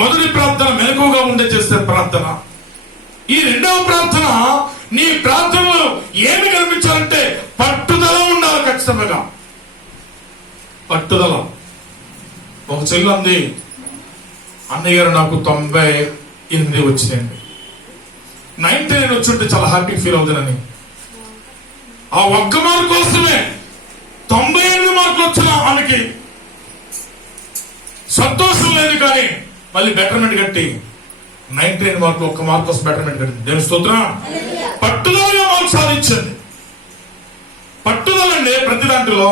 మొదటి ప్రార్థన మెలకువగా ఉండే చేసే ప్రార్థన. ఈ రెండవ ప్రార్థన, నీ ప్రార్థనలో ఏమి కనిపించాలంటే పట్టుదల ఉండాలి. ఖచ్చితంగా పట్టుదల. ఒక చెల్లి అంది, అన్నయ్య గారు నాకు 98 వచ్చినాయండి, 99 వచ్చుంటే చాలా హ్యాపీ ఫీల్ అవుతానని. ఆ ఒక్క మార్కు కోసమే 98 మార్కులు వచ్చిన ఆమెకి సంతోషం లేదు. కానీ మళ్ళీ బెటర్మెంట్ కట్టి 99 మార్కులు ఒక్క మార్కు కోసం బెటర్మెంట్ కట్టింది. దేవుని స్తోత్రం. పట్టుదలగా మార్కు సాధించండి. పట్టుదల అండి ప్రతి దాంట్లో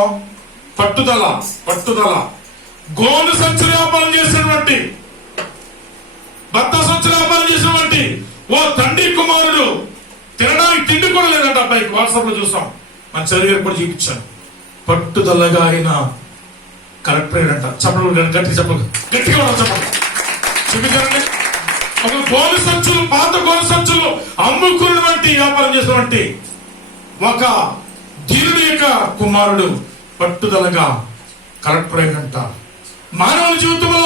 పట్టుదల. పట్టుదల. గోను సంచుల వ్యాపారం చేసినటువంటి, భర్త సంచుల వ్యాపారం చేసినటువంటి ఓ తండ్రి కుమారుడు తినడానికి తిండి కూడా లేదంట అబ్బాయికి. వాట్సాప్ లో చూసాం, మన చదివి కూడా చూపించాను. పట్టుదలగా ఆయన కలెక్టర్ అయ్యాడంట. చెప్పలు గట్టిగా చెప్పలు, గట్టిగా చెప్పలు చూపించారండి. ఒక గోను సంచులు, పాత గోను సంచులు అమ్ముకున్నటువంటి వ్యాపారం చేసినటువంటి ఒక ధీరుడి యొక్క కుమారుడు పట్టుదలగా కలెక్టర్ అయ్యాడంట. మానవ జీవితంలో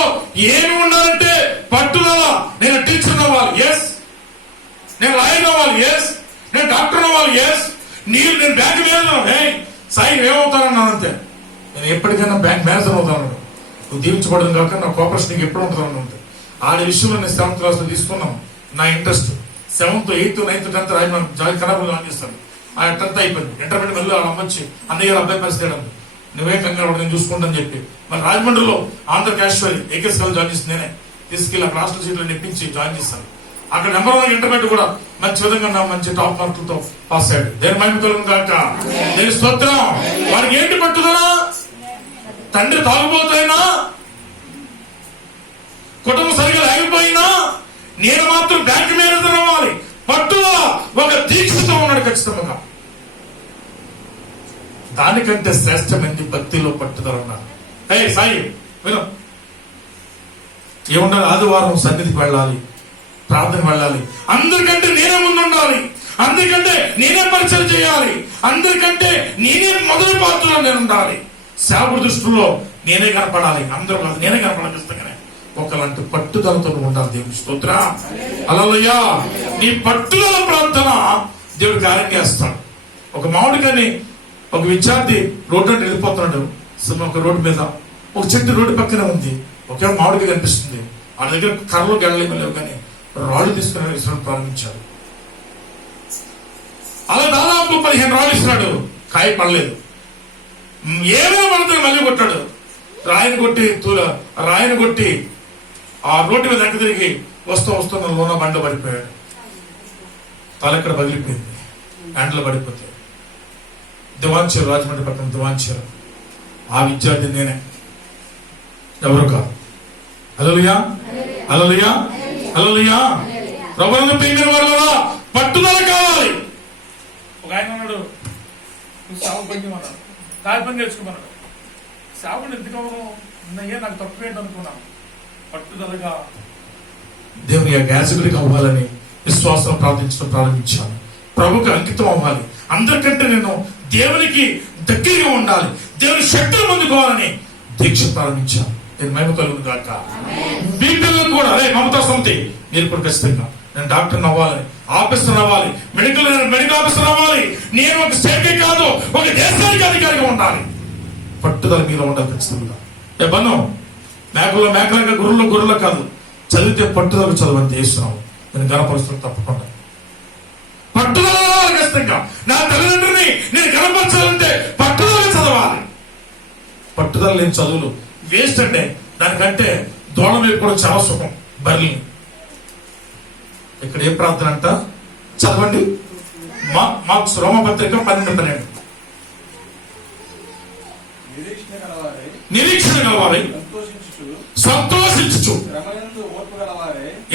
ఏమి ఉండాలంటే పట్టుదల. నేను టీచర్ అవ్వాలి, ఎస్. నేను లాయర్ అవ్వాలి, ఎస్. నేను డాక్టర్ అవ్వాలి, ఎస్. నేను బ్యాంక్ మేనేజర్, సాయి ఏమవుతానన్నాను అంతే. నేను ఎప్పటికైనా బ్యాంక్ మేనేజర్ అవుతాను. నువ్వు దీవించబడదు కాక నా కోఆపరేషన్ నీకు ఎప్పుడు ఉంటుందని ఉంటుంది. ఆడ విషయంలో నేను 7th క్లాస్ లో తీసుకున్నాం. నా interest 7th, 8th, 9th, 10th join కనబడి జాయిన్ చేస్తాను. ఆ 10th అయిపోయింది. ఇంటర్మీడియట్ మళ్ళీ వాళ్ళ అమ్మొచ్చి అన్నయ్య గారు అబ్బాయి పరిస్థితి నువ్వే కంగారు నేను చూసుకుంటాను చెప్పి మరి రాజమండ్రిలో Andhra casual AKS college join చేసి నేనే తీసుకెళ్ళి అక్కడ హాస్టల్ సీట్లు నెప్పించి జాయిన్ చేస్తాను. అక్కడ నెంబర్ 1 ఇంటర్మీడియట్ కూడా మంచి విధంగా నా మంచి టాప్ మార్కులతో పాస్ అయ్యాడు. దేని మహిమ కలుగును గాక. దేని స్తోత్రం. వాడికి ఏంటి పట్టుదల? తండ్రి తాగుబోతైనా, కుటుంబం సరిగా లేకపోయినా నేను మాత్రం బ్యాంక్ మేనేజర్ అవ్వాలి. పట్టుదల, ఒక దీక్షతో ఉన్నాడు ఖచ్చితంగా. దానికంటే శ్రేష్టమైంది భక్తిలో పట్టుదల ఉన్నారు. సాయి విను, ఏముండాలి? ఆదివారం సన్నిధికి వెళ్ళాలి, ప్రార్థన వెళ్ళాలి. అందరికంటే నేనే ముందు ఉండాలి, అందరికంటే నేనే పరిచయం చేయాలి, అందరికంటే నేనే మొదటి పాత్రలో నేను ఉండాలి. సేవకుడి దృష్టిలో నేనే కనపడాలి, అందరూ నేనే కనపడాలి. ఇష్టంగానే ఒకలాంటి పట్టుదలతో ఉండాలి. దేవుని స్తోత్రం. హల్లెలూయా. నీ పట్టుదల ప్రార్థన దేవుడు కార్యం చేస్తాడు. ఒక మామిడికాయని ఒక విద్యార్థి రోడ్డు అంటే వెళ్ళిపోతున్నాడు. ఒక రోడ్డు మీద ఒక చెట్టు రోడ్డు పక్కనే ఉంది. ఒకే మామిడికాయ కనిపిస్తుంది. ఆ దగ్గర కర్రలు గెడలేమలేవు కానీ రాళ్ళు తీసుకుని ఇస్తున్నాడు ప్రారంభించాడు. అలా దాదాపు 15 రాళ్ళు ఇస్తున్నాడు. కాయ పడలేదు. ఏమైనా పడుతుంది మళ్ళీ కొట్టాడు. రాయిని కొట్టి ఆ రోడ్డు మీద వెనక తిరిగి వస్తున్న లోన బండ పడిపోయాడు. తలెక్కడ పగిలిపోయింది. హ్యాండ్లో పడిపోతే దివాంచారు, రాజమండ్రి పక్కన దివాంచారు. ఆ విద్యార్థి నేనే, ఎవరు కాదు. హల్లెలూయా, హల్లెలూయా, హల్లెలూయా. ప్రభువును ప్రియమైన వారలారా, పట్టుదల కావాలి. ఒక ఆయన ఉన్నాడు, నువ్వు సాగు పని అన్నాడు, దాని పని నేర్చుకోమన్నాడు. సాగుని ఎందుకు ఉన్నాయే నాకు తక్కువ ఏంటనుకున్నాను. పట్టుదలగా దేవుని యాజకుడికి అవ్వాలని విశ్వాసం ప్రార్థించడం ప్రారంభించాను. ప్రభుకి అంకితం అవ్వాలి. అందరికంటే నేను దేవునికి దగ్గరగా ఉండాలి, దేవుని శక్తులు పొందుకోవాలని దీక్ష ప్రారంభించాను. నేను మహిమ కలుగును గాక. మీ పిల్లలకు కూడా మమతా సమితి మీరు కూడా ఖచ్చితంగా నేను డాక్టర్ అవ్వాలని, ఆఫీసర్ అవ్వాలి, మెడికల్ ఆఫీసర్ అవ్వాలి. నేను ఒక స్టేట్కే కాదు, ఒక దేశానికి అధికారిగా ఉండాలి. పట్టుదల మీలో ఉండాలి ఖచ్చితంగా. బన్నం మేకలుగా గుర్రులో కాదు, చదివితే పట్టుదలకు చదవని చేస్తున్నావు. నేను గణపరుస్తాను తప్పకుండా. పట్టుదల ఖచ్చితంగా. నా తల్లిదండ్రుని నేను గణపరచాలంటే పట్టుదల చదవాలి. పట్టుదల లేని చదువులు వేస్ట్ అండి. దానికంటే దోళ మీద కూడా చాలా సుఖం. బర్లి ఇక్కడ ఏ ప్రార్థన అంట చదవండి. మార్క్స్ రోమపత్రిక 12:12. నిరీక్షణ గలవారై సంతోషించు.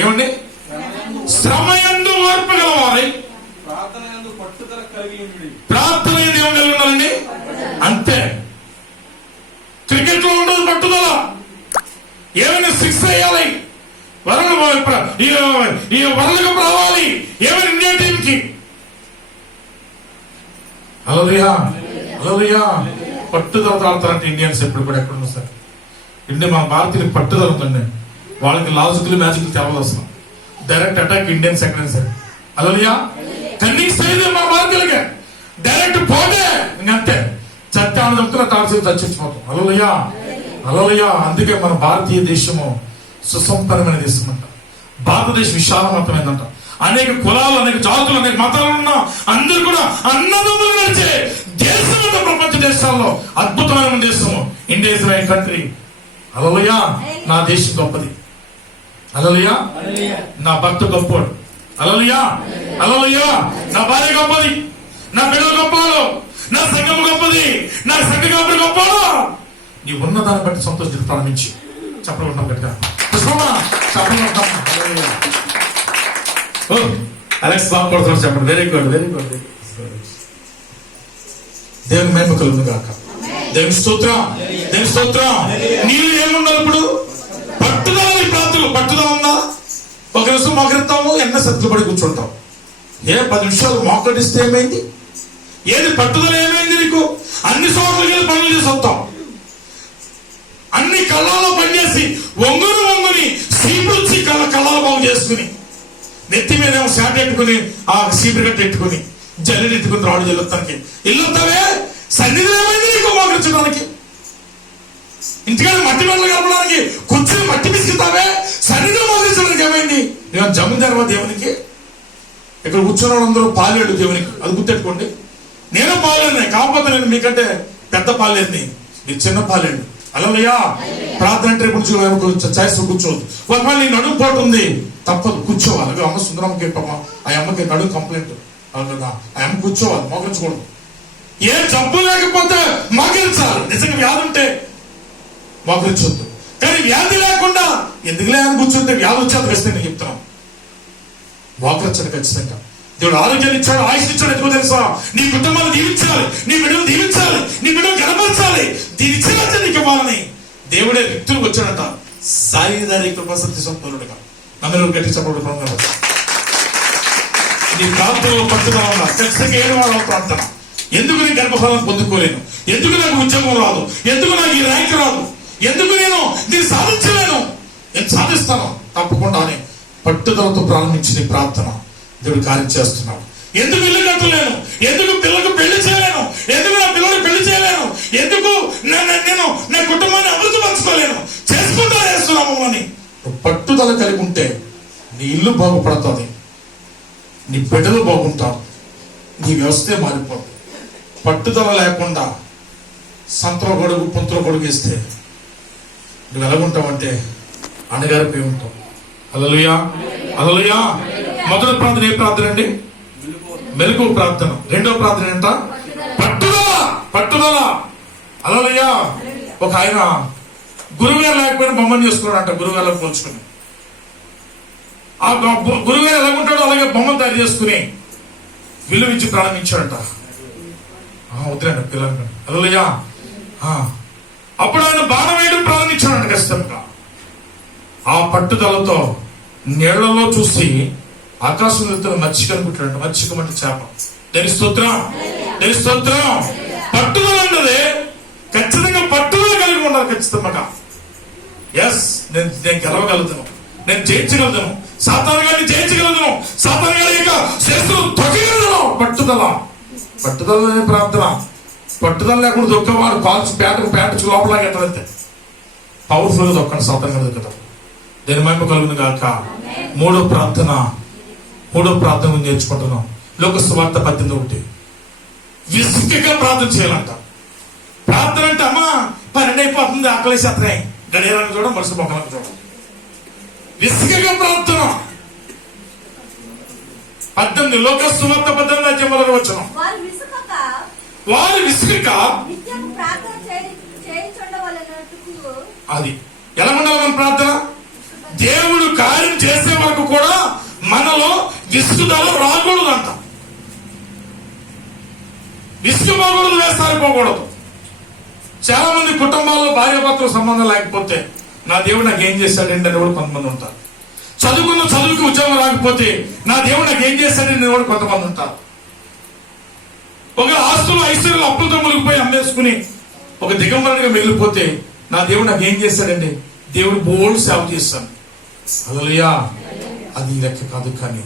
ఏమండి? శ్రమయందు ఓర్పు గలవారై ప్రార్థన ఉండాలండి. అంతే. క్రికెట్ లో ఉండదు పట్టుదల. ఏమైనా 6 వేయాలి, వరల్డ్ కప్ రావాలి, ఏమైనా ఇండియా టీం కి. హల్లెలూయా, హల్లెలూయా. పట్టుదల తాగుతారంటే ఇండియన్స్ ఎప్పుడు కూడా ఎక్కడ ఉన్నా సార్. ఇండియా మన భారతీయులకు పట్టుదల ఉందండి. వాళ్ళకి లాజికల్ మ్యాజికల్ తెలవదు అసలు. డైరెక్ట్ అటాక్ ఇండియన్ సెకండ్ సరే అలలియా కన్నింగ్ స్టైల్ మన మార్కెల్గా డైరెక్ట్ పోతే ఇంకంతే చట్ట చెప్తున్నా తాడు చచ్చిపోతాం. అలలియా అలలియా. అందుకే మన భారతీయ దేశము సుసంపన్నమైన దేశం అంట. భారతదేశం విశాలవంతమైందంట. అనేక కులాలు, అనేక జాతులు, అనేక మతాలు ఉన్న అందరూ కూడా అన్నదమ్ములు నడిచే దేశం అంత ప్రపంచ దేశాల్లో అద్భుతమైన దేశము ఇండియా ఇస్ మై కంట్రీ. అలలుయా. నా దేశం గొప్పది. అలలుయా. నా భర్త గొప్పవాడు. అలలుయా. అలలుయా. నా భార్య గొప్పది. నా బిడ్డలు గొప్పవాడు. నా సంఘం గొప్పది. నా సంఘ గొప్ప గొప్పవాడు. నీ ఉన్న దాన్ని బట్టి సంతోషం ప్రారంభించి చెప్పడం గట్టిగా అలెక్స్ బాబు కొడుతున్నాడు చెప్పండి. Very good very good. దేవుని మహిమ కలుగును గాక. దేవుని స్తోత్రం. దేవుని స్తోత్రం. నీళ్ళు ఏముండాలి ఇప్పుడు? పట్టుదల. నీ ప్రాంతంలో పట్టుదల ఉందా? ఒక నిమిషం మోకరిస్తాము, ఎన్న సత్తులు పడి కూర్చుంటాం. 10 నిమిషాలు మోకరిస్తే ఏమైంది? ఏది పట్టుదల ఏమైంది నీకు? అన్ని చోట్లకి పనులు చేసి వస్తాం. అన్ని కళ్ళలో పనిచేసి వంగుని సీపుచ్చి కళ్ళలో బాగు చేసుకుని నెత్తి మీద ఏమో శాట్ ఎట్టుకుని ఆ సీపురు గట్టి ఎట్టుకుని జల్లి ఎత్తుకుని రాడు జల్లుతానికి ఇల్లుతావే. సన్నిధి ఏమైంది నీకు మోకరించడానికి? ఇంటికాడ మట్టి వెళ్ళ కలపడానికి కూర్చుని మట్టి పిసుకుతావే. సన్నిధి మోకరించడానికి ఏమైంది? నేను జమీందారు దేవునికి. ఇక్కడ కూర్చున్న వాళ్ళందరూ పాలేడు దేవునికి. అది గుర్తెట్టుకోండి. నేను పాలేను, కాకపోతే నేను మీకంటే పెద్ద పాలేని, మీరు చిన్న పాలేండి. అలలుయా. ప్రార్థన అంటే చాయిస్ కూర్చోవద్దు. ఒకవేళ నీ నడుము పోటు ఉంది తప్పదు, కూర్చోవాలి. అమ్మ సుందరమ్మకి ఆ అమ్మకి నడుము కంప్లైంట్ కదా, ఆ అమ్మ కూర్చోవాలి, మోకరించకూడదు. ఏ జబ్బు లేకపోతే మోకరించాలి. నిజంగా వ్యాధి ఉంటే మోకరించొద్దు. కానీ వ్యాధి లేకుండా ఎందుకులే అని కూర్చుంటే వ్యాధి వచ్చేది ఖచ్చితంగా నేను చెప్తున్నాను. మోకరించండి ఖచ్చితంగా. దేవుడు ఆరోగ్యాన్ని ఇచ్చాడు, ఆయుష్ ఇచ్చాడు. ఎందుకో తెలుసా? నీ కుటుంబాన్ని దీవించాలి, నీ బిడ్డలు దీవించాలి, నీ బిడ్డలు గణపరచాలి. దీవించిన నీకు ఇవ్వాలని దేవుడే వ్యక్తులకు వచ్చాడట. సాయిదారి కృపాసక్తి సంపన్నుడుగా నన్ను గట్టి చెప్పడం. నీ ప్రాంతంలో పట్టుదల ఉన్నా ఖచ్చితంగా 7 ప్రాంతం. ఎందుకు నేను గర్భఫలం పొందుకోలేను? ఎందుకు నాకు ఉద్యోగం రాదు? ఎందుకు నాకు ఈ ర్యాంక్ రాదు? ఎందుకు నేను దీన్ని సాధించలేను? నేను సాధిస్తాను తప్పకుండా అని పట్టుదలతో ప్రారంభించిన ప్రార్థన దేవుడు కార్యం చేస్తున్నాడు. ఎందుకు ఇల్లు కట్టలేను? ఎందుకు పిల్లలకు పెళ్లి చేయలేను? ఎందుకు నా పిల్లలకు పెళ్లి చేయలేను? ఎందుకు నేను నా కుటుంబాన్ని అభివృద్ధి పంచుకోలేను? చేసుకుంటా చేస్తున్నాము అని పట్టుదల కలిగి ఉంటే నీ ఇల్లు బాగుపడుతుంది, నీ బిడ్డలు బాగుంటారు, నీ వ్యవస్థే మారిపోతుంది. పట్టుదల లేకుండా సంతలో గొడుగు పొంతులో గొడుగు ఇస్తే నువ్వు ఎలాగుంటావంటే అన్నగారిపోయి ఉంటావు. హల్లెలూయా. హల్లెలూయా. మొదటి ప్రార్థన ఏ ప్రార్థన అండి? మెలకువ ప్రార్థన. రెండవ ప్రార్థన ఏంట? పట్టుదల. పట్టుదల. హల్లెలూయా. ఒక ఆయన గురువుగారు లేకపోయినా బొమ్మను చేసుకున్నాడంట. గురువుగారు పోల్చుకుని ఆ గురువుగారు ఎలాగుంటాడో అలాగే బొమ్మను తయారు చేసుకుని విలువించి ప్రారంభించాడంట. వద్దులేండి పిల్లలు. హల్లెలూయా. అప్పుడు ఆయన బాణం వేయడం ప్రారంభించాడంట ఖచ్చితంగా. ఆ పట్టుదలతో నీళ్లలో చూసి ఆకాశం వెళ్తున్న మచ్చిక అనుకుంటాడంట. మచ్చిక అంటే చేప. దేని స్తోత్రం. దేని స్తోత్రం. పట్టుదల అన్నది ఖచ్చితంగా పట్టుదల కలిగి ఉండాలి ఖచ్చితంగా. ఎస్, నేను గెలవగలుగుతాను, నేను జయించగలుగుతాను, సాతాను గారిని జయించగలుగుతాను, సాతాను గారి యొక్క శస్త్రం తొక్కగలుగుతాను. పట్టుదల. పట్టుదల ప్రార్థన. పట్టుదల లేకుండా దొక్కవాడు కాల్చి ప్యాంటు లోపల ఎట్లయితే పవర్ఫుల్ గా దొక్కండి సాతాను గారి దగ్గర. దేని మహిమ కలుగును గాక. మూడో ప్రార్థన నేర్చుకుంటున్నాం. లోకసువార్త 18:1. విసుకగా ప్రార్థన చేయాలంట. ప్రార్థన అంటే అమ్మా 12 అయిపోతుంది, ఆకలేసి అతనే గడియారాన్ని చూడడం, మనుషులు మొక్కలను చూడడం. విసుకగా ప్రార్థన. 18 లోకసువార్త 18:1. వారు విసుకక అది ఎలా ఉండాలి మన ప్రార్థన? దేవుడు కార్యం చేసే వరకు కూడా మనలో విసుగుదల రాకూడదంట. విసుగుపోకూడదు, వేసారిపోకూడదు. చాలా మంది కుటుంబాల్లో భార్యాభర్తల సంబంధం లేకపోతే నా దేవుడు నాకు ఏం చేశాడండి అని కూడా కొంతమంది ఉంటారు. చదువుకి ఉద్యోగం రాకపోతే నా దేవుడు నాకు ఏం చేశాడని కూడా కొంతమంది ఉంటారు. ఒక ఆస్తులు ఐశ్వర్యాలు అప్పులతో మునిగిపోయి అమ్మేసుకుని ఒక దిగంబరుడిగా మిగిలిపోతే నా దేవుడు నాకు ఏం చేశాడండి? దేవుడు బోల్డ్ సేవ చేస్తాను. హల్లెలూయా. అది లెక్క కాదు. కానీ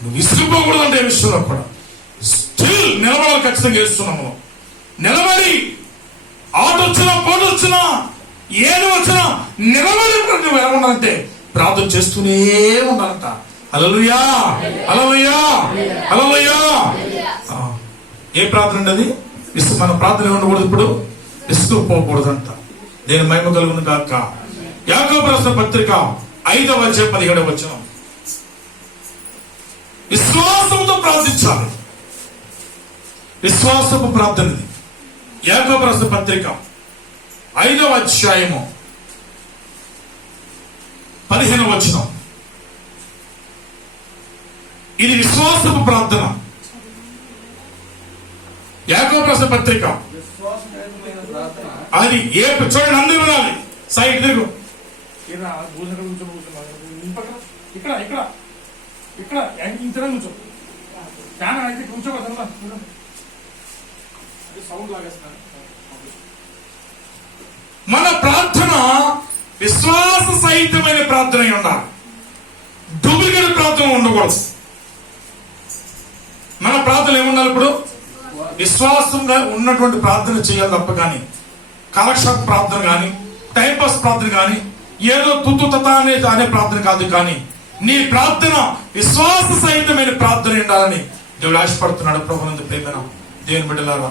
నువ్వు విసిగిపోకూడదు అంటే ఏ విషయంలో కూడా స్టిల్ నిలబడాలి. ఖచ్చితంగా చేస్తున్నాము. నిలబడి ఆట వచ్చినా పోటు వచ్చినా ఏది వచ్చినా నిలబడి నువ్వు ఎలా ఉండాలంటే ప్రార్థన చేస్తూనే ఉండాలంట. హల్లెలూయా, హల్లెలూయా, హల్లెలూయా. ఏ ప్రార్థన అండి అది? మన ప్రార్థన ఉండకూడదు. ఇప్పుడు విసుగుపోకూడదంట. నేను మహిమ కలుగును గాక. యాకోబు రాసిన పత్రిక 5వ అధ్యాయం 17వ వచనం. విశ్వాసంతో ప్రార్థించాలి. విశ్వాసపు ప్రార్థనది. యాకోబు రాసిన పత్రిక 5వ అధ్యాయము 15వ వచనం. ఇది విశ్వాసపు ప్రార్థన. యాకోబు రాసిన పత్రిక అది ఏ చూడండి, అందరూ వినాలి. సైడ్ తిరుగు. ఇక్కడ ఇక్కడ ఇక్కడ ఇంత కూర్చో. ఫ్యాన్ అయితే కూర్చోకూడదు. సౌండ్ లాగేస్తున్నారు. మన ప్రార్థన విశ్వాస సహితమైన ప్రార్థన ఉండాలి. డూప్లికేట్ ప్రార్థన ఉండకూడదు. మన ప్రార్థన ఏముండాలి? ఇప్పుడు విశ్వాసంగా ఉన్నటువంటి ప్రార్థన చేయాలి తప్ప కానీ కాలక్షేప ప్రార్థన కానీ టైంపాస్ ప్రార్థన కానీ ఏదో తుతుత అనే ప్రార్థన కాదు. కానీ నీ ప్రార్థన విశ్వాస సహితమైన ప్రార్థన ఉండాలని దేవుడు ఆశపడుతున్నాడు. ప్రభునందు ప్రేమన దేవుని బిడ్డలారా,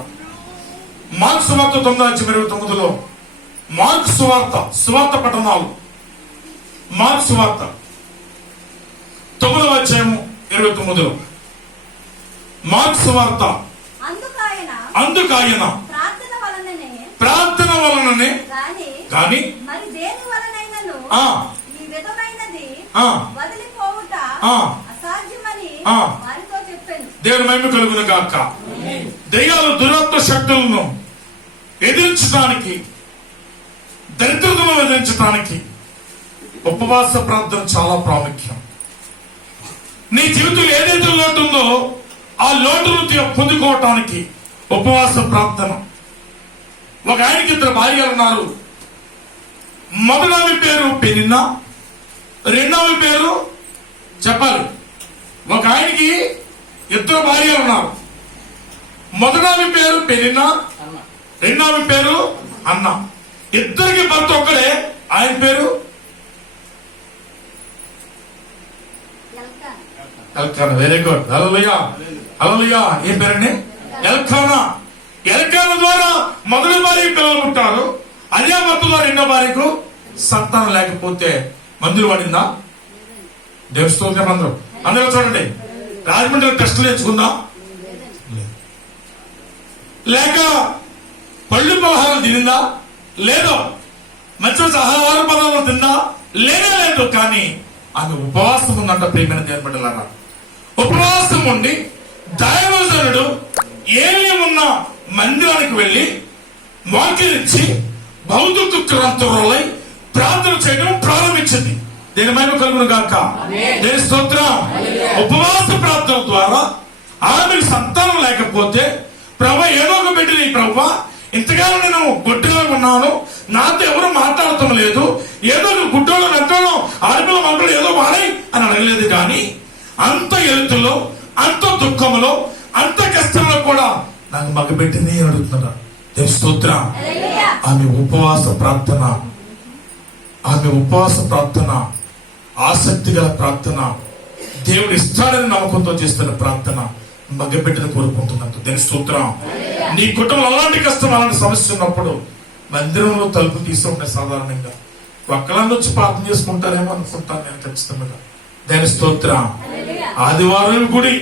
మార్కు సువార్త 9:29 మార్కు సువార్త పఠనాలు. మార్కు సువార్త 9వ అధ్యాయము 29. మార్కు సువార్త. అందుకాయన ప్రార్థన వలననే గాని దేవుని మహిమ కలుగును గాక. దెయ్యాలు దురాత్మ శక్తులను ఎదిరించడానికి, దరిద్రతను ఎదిరించడానికి ఉపవాస ప్రార్థన చాలా ప్రాముఖ్యం. నీ జీవితంలో ఏదైతే లోటు ఉందో ఆ లోటును పొందుకోవటానికి ఉపవాస ప్రార్థన. ఒక ఆయనకి 2 భార్యలు ఉన్నారు. మొదటి పేరు పెనిన్నా, రెండవ పేరు చెప్పాలి. ఒక ఆయనకి 2 భార్యలు ఉన్నారు. మొదటి పేరు పెనిన్నా, రెండవ పేరు అన్న. ఇద్దరికి భర్త ఒక్కడే. ఆయన పేరు Elkanah. Very good. Hallelujah, hallelujah. ఏం పేరండి? ఎల్కానా. ఎల్కానా ద్వారా మొదటి భార్యకి పిల్లలు పుట్టారు. అదే భర్త ద్వారా రెండో భార్యకు సంతానం లేకపోతే మందులు పడిందా? దేవుని స్తోత్రం. అందరూ చూడండి, రాజమండ్రి టెస్టులు తెచ్చుకుందా? లేక పళ్ళు పలహారాలు తినిందా? లేదో. మంచి ఆహార పదార్థాలు తిందా? లేదు. కానీ ఆమె ఉపవాసం ఉందంట. ప్రియమైన దేవుని బిడ్డలారా, ఉపవాసం ఉండి దైవజనుడు ఏమేమున్న మందిరానికి వెళ్లి మోకరించి భౌతిక క్రాంతులై ప్రార్థన చేయడం ప్రారంభించింది. దేని మహిమ కలుగును గాక. దేని స్తోత్రం. ఉపవాస ప్రార్థన ద్వారా ఆమెకు సంతానం లేకపోతే, ప్రభు ఏదో ఒక బిడ్డని, ప్రభు ఇంతకాలం నేను గుడ్డిలో ఉన్నాను, నాతో ఎవరు మాట్లాడటం లేదు, ఏదో నువ్వు గుడ్డోళ్ళు నెట్టోళ్ళు ఆడపిల్ల మంటలు ఏదో మారాయి అని అడగలేదు. కానీ అంత ఎలుతులో, అంత దుఃఖంలో, అంత కష్టంలో కూడా నాకు మగబెట్టింది అడుగుతున్నా. దేని స్తోత్రం. ఆమె ఉపవాస ప్రార్థన, ఆసక్తి గల ప్రార్థన, దేవుడు ఇస్తాడని నమ్మకంతో చేస్తున్న ప్రార్థన మగబిడ్డను కోరుకుంటున్నట్టు. దేని స్తోత్రం. నీ కుటుంబంలో అలాంటి కష్టం, అలాంటి సమస్య ఉన్నప్పుడు మందిరంలో తలుపు తీసుకుంటే సాధారణంగా ఒక్కళ్ళని వచ్చి ప్రార్థన చేసుకుంటారేమో అనుకుంటాను నేను ఖచ్చితంగా. దేని స్తోత్రం. ఆదివారం గుడి,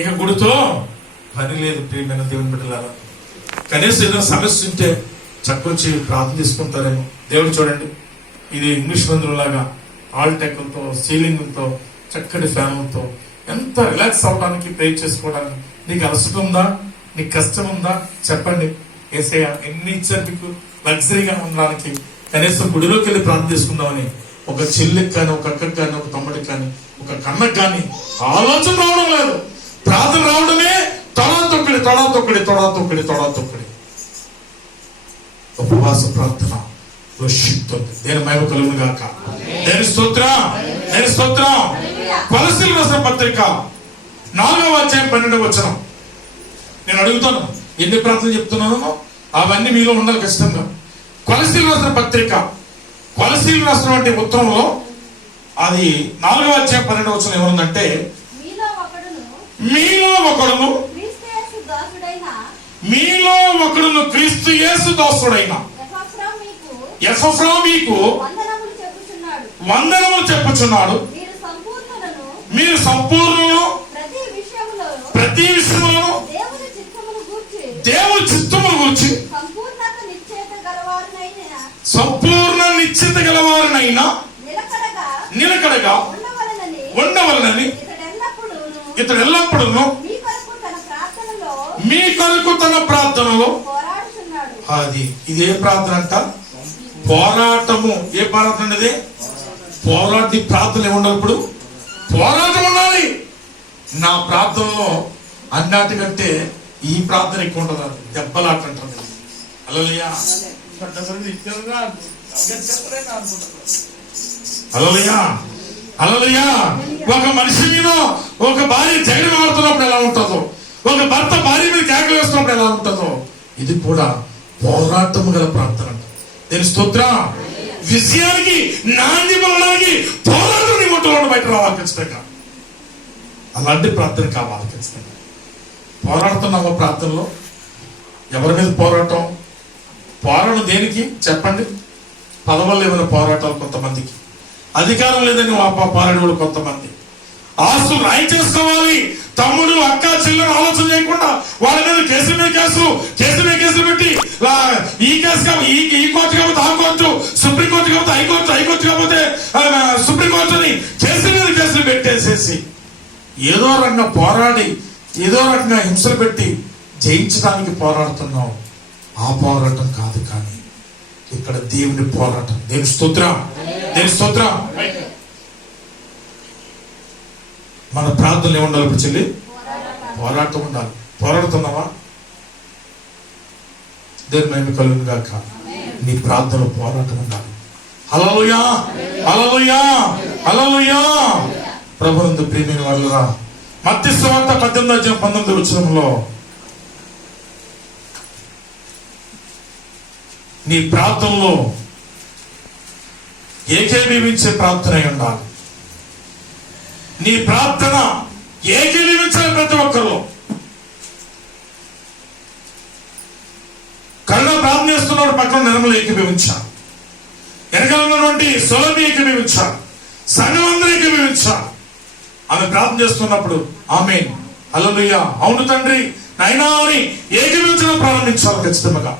ఇక గుడితో పని లేదు. ప్రియమైన దేవుని బిడ్డలారా, కనీసం ఏదైనా సమస్య ఉంటే చక్కొచ్చి ప్రార్థన తీసుకుంటారేమో. దేవుడు చూడండి, ఇది ఇంగ్లీష్ మందిరంలాగా ఆల్టెక్తో, సీలింగ్తో, చక్కటి ఫ్యాన్లతో ఎంత రిలాక్స్ అవడానికి, ప్రే చేసుకోవడానికి. నీకు అలసట ఉందా? నీకు కష్టం ఉందా? చెప్పండి. ఏసయ్య ఎన్ని ఇచ్చారు మీకు లగ్జరీగా ఉండడానికి. కనీసం గుడిలోకి వెళ్ళి ప్రార్థన చేసుకుందామని ఒక చెల్లికి కానీ, ఒక అక్కకి కానీ, ఒక తమ్ముడికి కానీ, ఒక కన్నకి కానీ ఆలోచన రావడం లేదు. ప్రార్థన రావడమే తొడా తొక్కడి. ఉపవాస ప్రార్థన వర్షిస్తుంది. దేని మహిమ కలుగును గాక. దేని స్తోత్రం, దేని స్తోత్రం. కొలస్సీలు రాసిన పత్రిక 4వ అధ్యాయం 12వ వచనం. నేను అడుగుతాను, ఎన్ని ప్రార్థనలు చెప్తున్నాను అవన్నీ మీలో ఉండాలి ఖచ్చితంగా. కొలస్సీలు రాసిన పత్రిక, కొలస్సీలు రాసినటువంటి ఉత్తరంలో అది 4వ అధ్యాయం 12వ వచనం ఏముందంటే, మీలో ఒకడును క్రీస్తు యేసు దాసుడైన ఎపఫ్రా మీకు వందనములు చెప్పుచున్నాడు. మీరు సంపూర్ణులు ప్రతి విషయంలో దేవుని చిత్తమును గూర్చి సంపూర్ణ నిశ్చిత గలవారినైనా నిలకడగా ఉండవలనని ఇతడు ఎల్లప్పుడూ మీ కొరకు తన ప్రార్థనలో అది ఇదే ప్రార్థన అంట. పోరాటము. ఏ ప్రార్థన అనేది? పోరాటి ప్రార్థన ఏముండాలి? ఇప్పుడు పోరాటం ఉండాలి. నా ప్రార్థనలో అన్నిటికంటే ఈ ప్రార్థన ఎక్కువ ఉంటుంది. దెబ్బలాట అంటారు. హల్లెలూయా, హల్లెలూయా, హల్లెలూయా. ఒక మనిషి మీద ఒక భార్య జైలు మారుతున్నప్పుడు ఎలా ఉంటుందో, ఒక భర్త భార్య మీద కేకలు వేస్తున్నప్పుడు ఎలా ఉంటుందో, ఇది కూడా పోరాటము గల ప్రార్థన అంట. దేని స్తోత్రం. విజయానికి నాణ్యం అనడానికి పోరాటం నీ ఒంట్లో బయట రావాలి ఖచ్చితంగా. అలాంటి ప్రార్థన కావాలి ఖచ్చితంగా. పోరాడుతున్నామా ప్రార్థనలో? ఎవరి మీద పోరాటం? పోరాటం దేనికి చెప్పండి? పదవులు ఏమైనా పోరాటాలు కొంతమందికి, అధికారం లేదని పోరాడేవాళ్ళు కొంతమంది, ఆస్తులు రాయి చేసుకోవాలి, తమ్ముడు అక్క చెల్లెలు ఆలోచన చేయకుండా వాళ్ళ మీద కేసుల మీద కేసులు పెట్టి ఈ కేసు ఈ కోర్టు కాకపోతే ఆ కోర్టు, సుప్రీంకోర్టు కాకపోతే హైకోర్టు కాకపోతే సుప్రీంకోర్టు అని కేసుల మీద కేసులు పెట్టేసేసి ఏదో రకంగా పోరాడి ఏదో రకంగా హింసలు పెట్టి జయించడానికి పోరాడుతున్నాం. ఆ పోరాటం కాదు, కానీ ఇక్కడ దేవుని పోరాటం. దేవుని స్తోత్రం, దేవుని స్తోత్రం. మన ప్రార్థనలు ఏముండాలి ఇప్పుడు చెల్లి? పోరాటం ఉండాలి. పోరాడుతున్నావా? దేవుని మహిమ కలుగును గాక. నీ ప్రార్థనలో పోరాటం ఉండాలి. హల్లెలూయా, హల్లెలూయా, హల్లెలూయా. ప్రభువునందు ప్రియమైన వాళ్ళరా, మత్తయి సువార్త 18:19 వచనంలో నీ ప్రార్థనలో ఏకీభవించే ప్రార్థన ఉండాలి. నీ ప్రార్థన ఏకీభవించాలి ప్రతి ఒక్కరు. కరుణ ప్రార్థన చేస్తున్నాడు, పక్కన నిర్మలు ఏకీభవించాలి, వెనకాల ఉన్నటువంటి సులభి ఏకీభవించాలి, సంఘం అందరూ ఏకీభవించాలి. ఆమె ప్రార్థన చేస్తున్నప్పుడు ఆమేన్, హల్లెలూయా, అవును తండ్రి నైనా అని ఏకీభవించడం ప్రారంభించాలి ఖచ్చితంగా.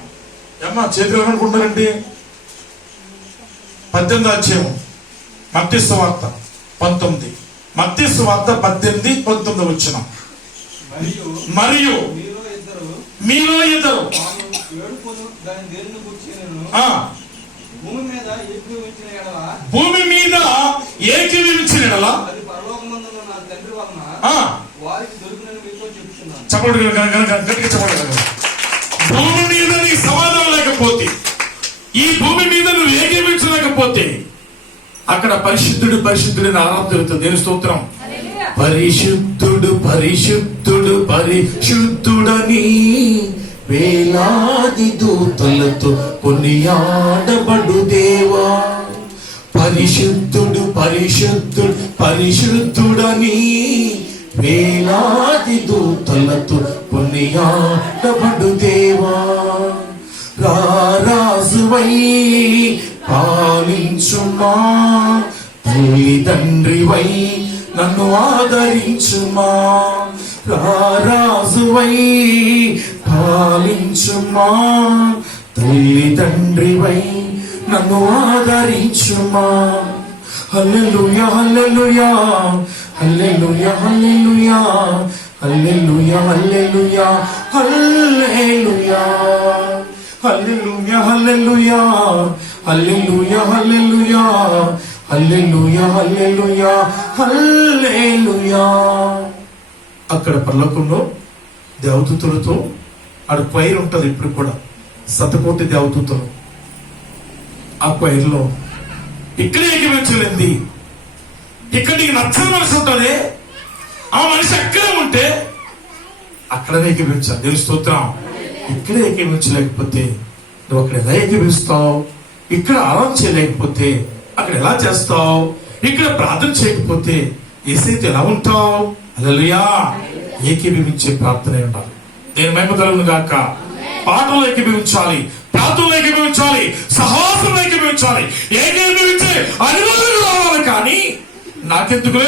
ఏమ్మా చేతులు ఏమనుకుంటారండి? 18వ అధ్యాయం మత్తయి సువార్త 19, మత్తయి సువార్త 18-19 వచనం. మరియు మీలో ఇద్దరు భూమి మీద ఏకీభవించిన ఎడల చెప్పండి, గట్టిగా చెప్పండి. భూమి మీద నీ సమాధానం లేకపోతే, ఈ భూమి మీద నువ్వు ఏకీభవించలేకపోతే అక్కడ పరిశుద్ధుడు పరిశుద్ధుడిని ఆరాధన జరుగుతుంది. దేని స్తోత్రం. పరిశుద్ధుడు పరిశుద్ధుడు పరిశుద్ధుడని వేలాది దూతలతో కొనియాడబడు దేవా. పరిశుద్ధుడు పరిశుద్ధుడు పరిశుద్ధుడని వేలాది దూతలతో కొనియాడబడు దేవా. రారాజువై పాలించుమా, తల్లిదండ్రివై నన్ను ఆదరించుమా. రారాజువై పాలించుమా, తల్లిదండ్రివై నన్ను ఆదరించుమా. హల్లెలూయా, హల్లెలూయా, హల్లెలూయా, హల్లెలూయా, హల్లెలూయా, హల్లెలూయా, హల్లెలూయా, హల్లెలూయా, హల్లెలూయా, హల్లెలూయా, హల్లెలూయా, హల్లెలూయా, హల్లెలూయా, హల్లెలూయా. అక్కడ పరలోకంలో దేవదూతలతో ఆడ పైరు ఉంటుంది. ఇప్పుడు కూడా 1,000,000 దేవదూతలు ఆ పైరులో ఇక్కడే ఏకీభవించలేంది. ఇక్కడ నీకు నచ్చని మనసు ఉంటుంది, ఆ మనిషి అక్కడే ఉంటే అక్కడనే ఏకీభవించాలి. దేవుని స్తోత్రం. ఇక్కడే ఏకీభవించలేకపోతే నువ్వు అక్కడ ఎలా ఏకీభవిస్తావు? ఇక్కడ ఆరాధన చేయలేకపోతే అక్కడ ఎలా చేస్తావు? ఇక్కడ ప్రార్థన చేయకపోతే ఏసైతే ఎలా ఉంటావు? హల్లెలూయా. ఏకీభవించే ప్రార్థనే ఉండాలి. నేను మేమతలను గాక. పాటలు ఏకీభవించాలి, ప్రార్థనలు ఏకీభవించాలి, సహవాసంలో ఏకీభవించాలి. ఏకీభవించే అనుభవాలు రావాలి. కానీ నాకెందుకులే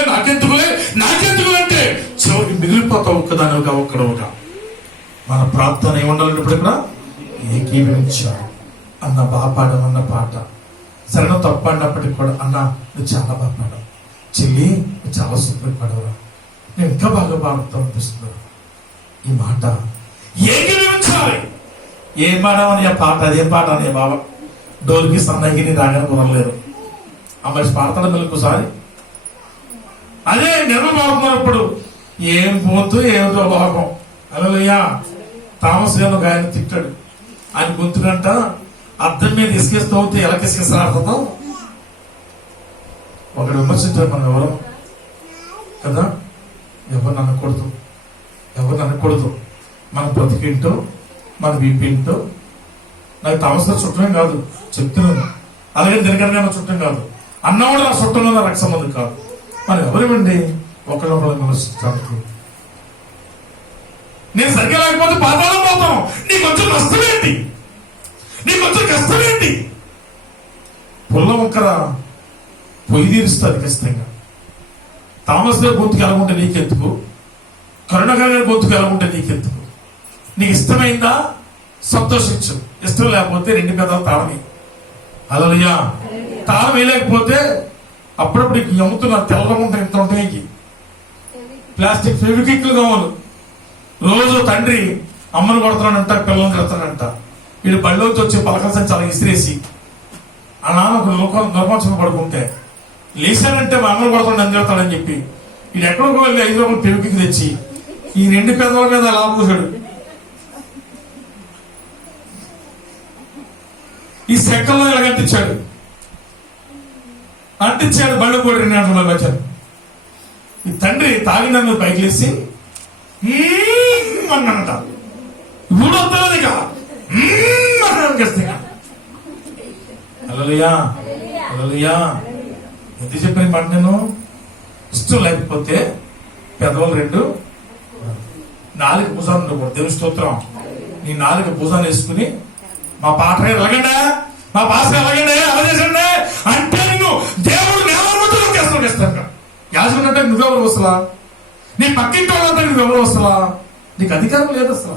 అంటే చివరికి మిగిలిపోతావు ఒక్కదానిగా ఒక్కడవుగా. మన ప్రార్థన ఏముండాలంటే కూడా ఏకీభవించాలి. అన్న బాగా పాడమన్న పాట సరైన తప్పు అన్నప్పటికీ కూడా అన్న నువ్వు చాలా బాగా పాడావు, చెల్లి నువ్వు చాలా సూపర్ పాడవురా, నేను ఇంకా బాగా పాడుతావు అనిపిస్తున్నావు. ఈ మాట ఏకీభవించాలి. ఏం పాడావని ఆ పాట, అదేం పాట అని బాబా డోర్కి సన్నగిని రాగానే కుదరలేరు. ఆ మనిషి పాడతాడు ఒకసారి. అదే నిర్మ పాడుతున్నప్పుడు ఏం పోతూ ఏమిటో లోకం. హల్లెలూయా. థామస్ గారు ఒక ఆయన తిట్టాడు. ఆయన గొంతుకంట అర్థం మీద ఇసుకేస్తూ అవుతే ఎలా కిసుకేస్తాడో ఒకడు విమర్శించారు. మనం ఎవరు కదా, ఎవరిని అనకూడదు. మన బ్రతికింటో మన వీపింటో. నాకు థామస్ గారు చుట్టమే కాదు చెప్తున్నాను, అలాగే దినకరణ చుట్టం కాదు, అన్నవాడు నా చుట్టంలో నా రక్త సంబంధం కాదు. మనం ఎవరేమండి ఒకళ్ళొకళ్ళు విమర్శించడానికి? నేను సరిగ్గా లేకపోతే పాతాళం పోతాం. నీకు వచ్చిన నష్టమేంటి? నీకు వచ్చిన కష్టమేంటి? పుల్ల మొక్కర పొయ్యి తీరుస్తుంది ఖచ్చితంగా. థామస్ గారి గొంతుకు ఎలా ఉంటే నీకెందుకు? కరుణాకర్ గారి గొంతుకు ఎలా ఉంటే నీకెందుకు? నీకు ఇష్టమైందా సంతోషించు, ఇష్టం లేకపోతే రెండు పెదాలు తాళమే. హల్లెలూయా. తాళం వేయలేకపోతే అప్పుడప్పుడు అమ్ముతున్నారు తెల్లగా ఉంటాయి, ఇంత ఉంటాయి ప్లాస్టిక్ ఫెవికిక్లు కావాలి. రోజు తండ్రి అమ్మను కొడతాడంట, పిల్లల్ని కొడతాడంట. వీడు బళ్ళలోకి వచ్చి పలకల సంచి అలా ఇసిరేసి ఆ నాన్న ఒక నిర్మాచం పడుకుంటే లేచానంటే మా అమ్మను కొడతాడు అని చెప్తాడని చెప్పి వీడు ఎక్కడికో వెళ్ళి 5 రూపాయలు ఫెవికిక్ తెచ్చి ఈ 2 పెదవుల మీద అలా పూసాడు. ఈ సెక్కల్లో ఇలా అంటించాడు. బళ్ళు కూడా 2 గంటల వచ్చాడు. ఈ తండ్రి తాగిన పైకి లేసి అన్నానంట. ఊడొద్దలేదు ఇక హల్లెలూయా. ఎందుకు చెప్పిన మాట? నేను ఇష్టం లేకపోతే పెదవులు 2 నాలుగు భుజాలు ఉండకూడదు. దేవుని స్తోత్రం. నీ 4 భుజాలు వేసుకుని మా పాట ఎలాగండి, మా భాష ఎలాగండి, అలా చేసండి అంటే నిన్ను దేవుడు నేలమూతలోకి చేస్తాడు. యాజకుడు అంటే నువ్వెవరు వస్తలా? నీ పక్కింటి వాళ్ళంతా నువ్వెవరు వస్తలా? నీకు అధికారం లేదు అసలు.